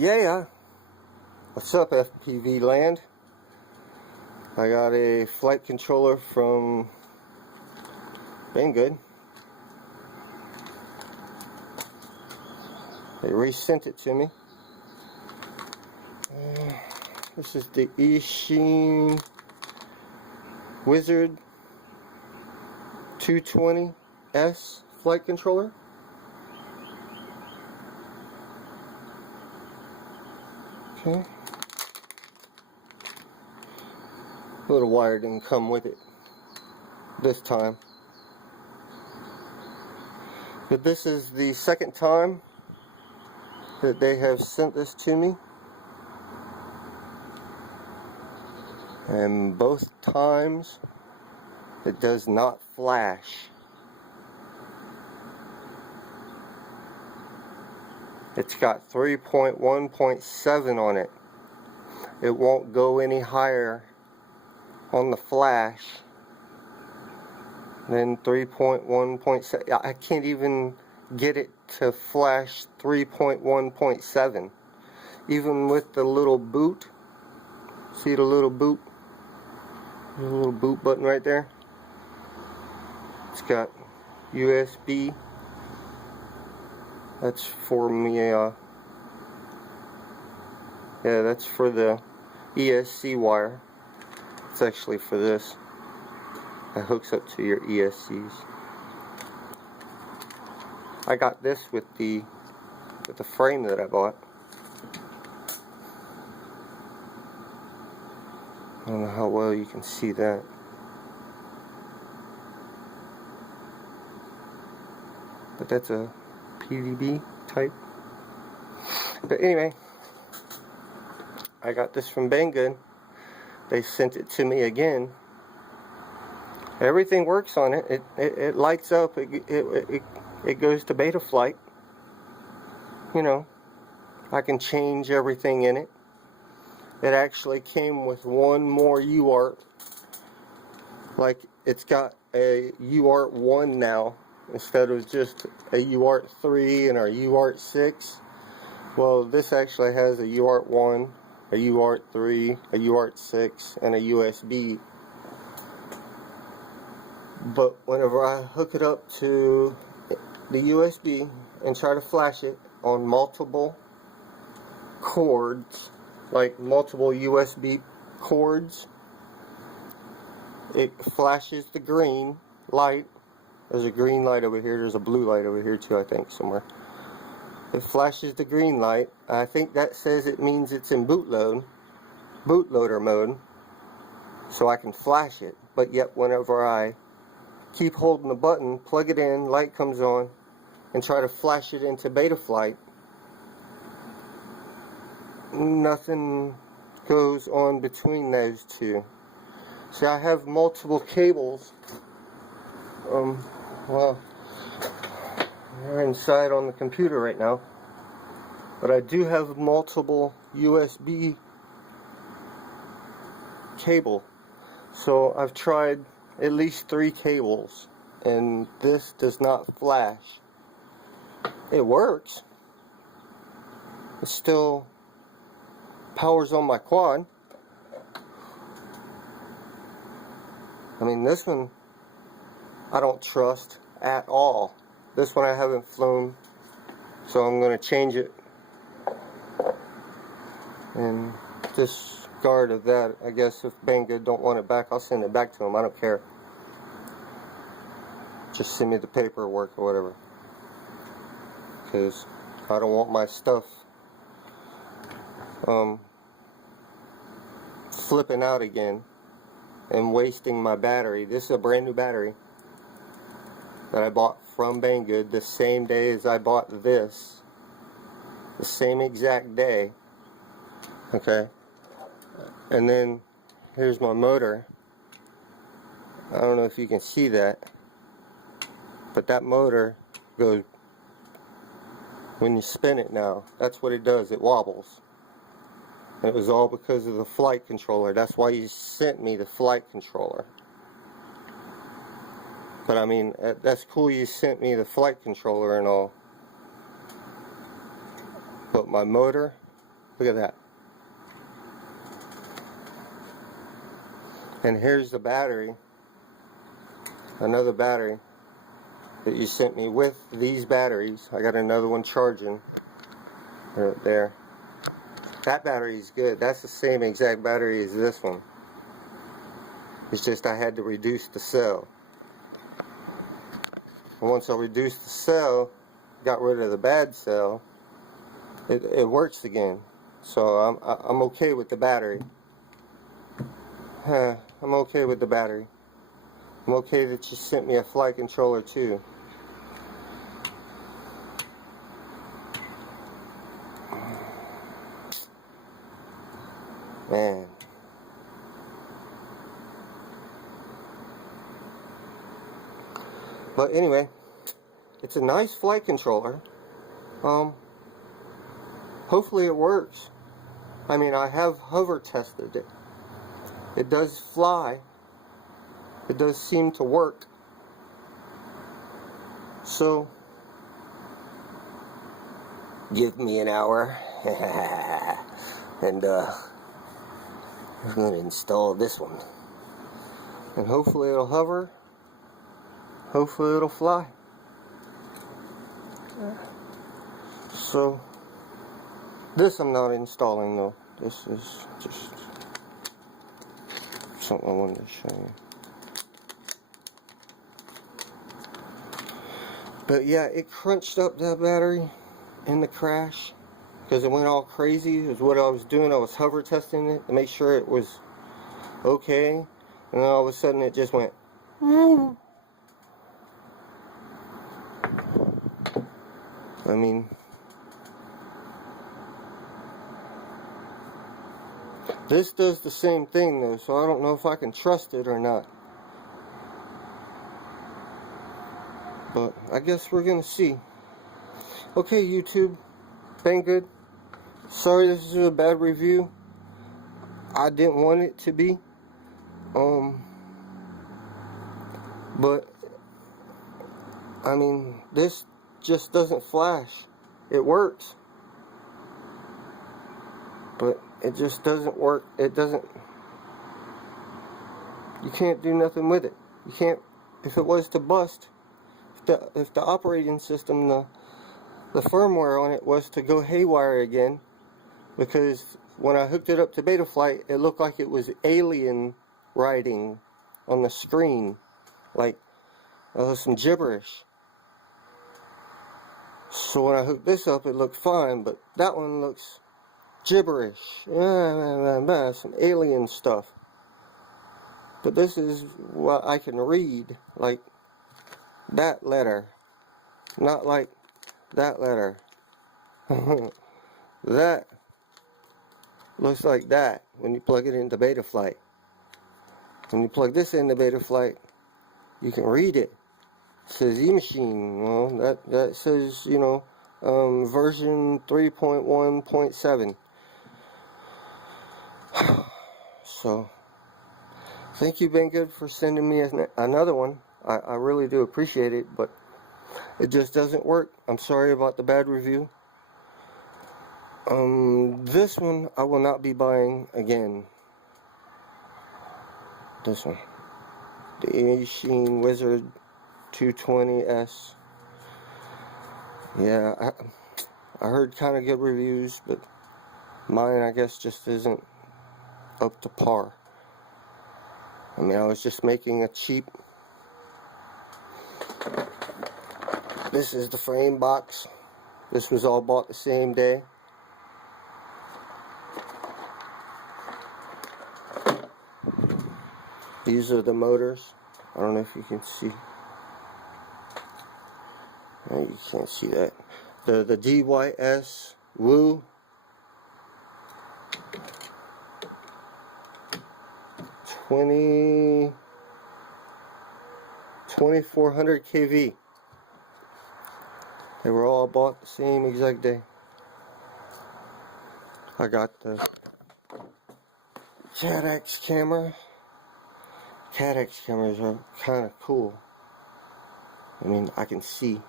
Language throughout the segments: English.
Yeah, what's up, FPV land? I got a flight controller from Banggood. They resent it to me. This is the Eachine Wizard 220S flight controller. Okay. A little wire didn't come with it this time. But this is the second time that they have sent this to me. And both times it does not flash. It's got 3.1.7 on it. It won't go any higher on the flash than 3.1.7. I can't even get it to flash 3.1.7. Even with the little boot. See the little boot? The little boot button right there. It's got USB. That's for me, yeah, that's for the ESC wire. It's actually for this. It hooks up to your ESCs. I got this with the frame that I bought. I don't know how well you can see that. But that's a PVB type. But anyway, I got this from Banggood. They sent it to me again. Everything works on it. It lights up. It goes to Betaflight. You know, I can change everything in it. It actually came with one more UART. Like, it's got a UART 1 now instead of just a UART 3 and a UART 6. Well, this actually has a UART 1, a UART 3, a UART 6, and a USB. But whenever I hook it up to the USB and try to flash it on multiple cords, like multiple USB cords, it flashes the green light. There's a green light over here. There's a blue light over here too, I think, somewhere. It flashes the green light. I think that says it means it's in bootloader mode, so I can flash it. But yet whenever I keep holding the button, plug it in, light comes on, and try to flash it into Betaflight, nothing goes on between those two. See, I have multiple cables. Well, they're inside on the computer right now. But I do have multiple USB cable. So I've tried at least 3 cables, and this does not flash. It works. It still powers on my quad. I mean, this one I don't trust at all. This one I haven't flown, so I'm going to change it and discard of that. I guess if Banggood don't want it back, I'll send it back to them. I don't care. Just send me the paperwork or whatever, because I don't want my stuff flipping out again and wasting my battery. This is a brand new battery that I bought from Banggood the same day as I bought this. The same exact day. Okay. And then here's my motor. I don't know if you can see that, but that motor goes, when you spin it now, that's what it does. It wobbles. And it was all because of the flight controller. That's why you sent me the flight controller. But I mean, that's cool you sent me the flight controller and all. But my motor Look at that. And here's the battery. Another battery that you sent me with these batteries. I got another one charging right there. That battery is good. That's the same exact battery as this one. It's just I had to reduce the cell. And once I reduced the cell, got rid of the bad cell, it works again. So I'm okay with the battery. I'm okay with the battery. I'm okay that you sent me a flight controller too. Man. But anyway, it's a nice flight controller. Hopefully it works. I mean, I have hover tested it. It does fly. It does seem to work. So, give me an hour. And I'm going to install this one. And hopefully it'll hover. Hopefully it'll fly. So, this I'm not installing though. This is just something I wanted to show you. But yeah, it crunched up that battery in the crash because it went all crazy. Is what I was doing. I was hover testing it to make sure it was okay, and then all of a sudden it just went. I mean, this does the same thing though, so I don't know if I can trust it or not. But I guess we're gonna see. Okay, YouTube, banggood. Sorry this is a bad review. I didn't want it to be. But I mean, this just doesn't flash. It works, but it just doesn't work. It doesn't. You can't do nothing with it. You can't. If it was to bust, if the operating system, the firmware on it was to go haywire again, because when I hooked it up to Betaflight, it looked like it was alien writing on the screen, like some gibberish. So when I hooked this up, it looked fine, but that one looks gibberish, some alien stuff. But this is what I can read, like that letter, not like that letter. That looks like that when you plug it into Betaflight. When you plug this into Betaflight, you can read it. It says Eachine. Well, that says, you know, version 3.1.7. So, thank you, banggood, for sending me another one. I really do appreciate it, but it just doesn't work. I'm sorry about the bad review. This one I will not be buying again. This one, the Eachine Wizard 220S. Yeah, I heard kind of good reviews, but mine, I guess, just isn't up to par. I mean, I was just making a cheap. This is the frame box. This was all bought the same day. These are the motors. I don't know if you can see. No, you can't see that. The DYS Wu. 2400 kV. They were all bought the same exact day. I got the Caddx camera. Caddx cameras are kind of cool. I mean, I can see.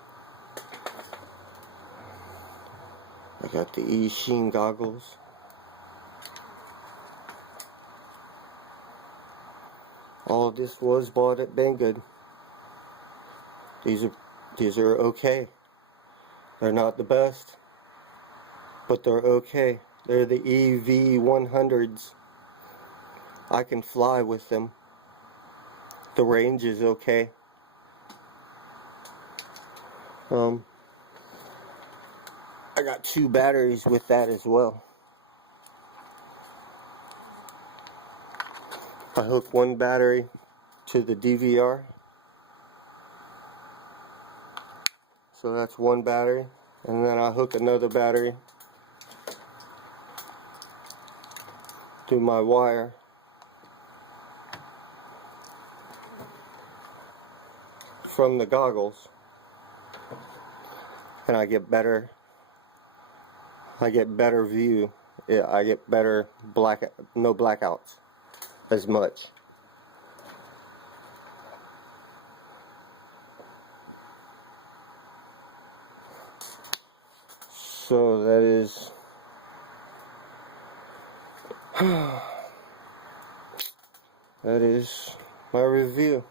I got the Eachine goggles. All of this was bought at Banggood. These are okay. They're not the best, but they're okay. They're the EV100s. I can fly with them. The range is okay. I got 2 batteries with that as well. I hook one battery to the DVR. So that's one battery. And then I hook another battery to my wire. From the goggles. And I get better view. Yeah, I get better no blackouts as much. So that is my review.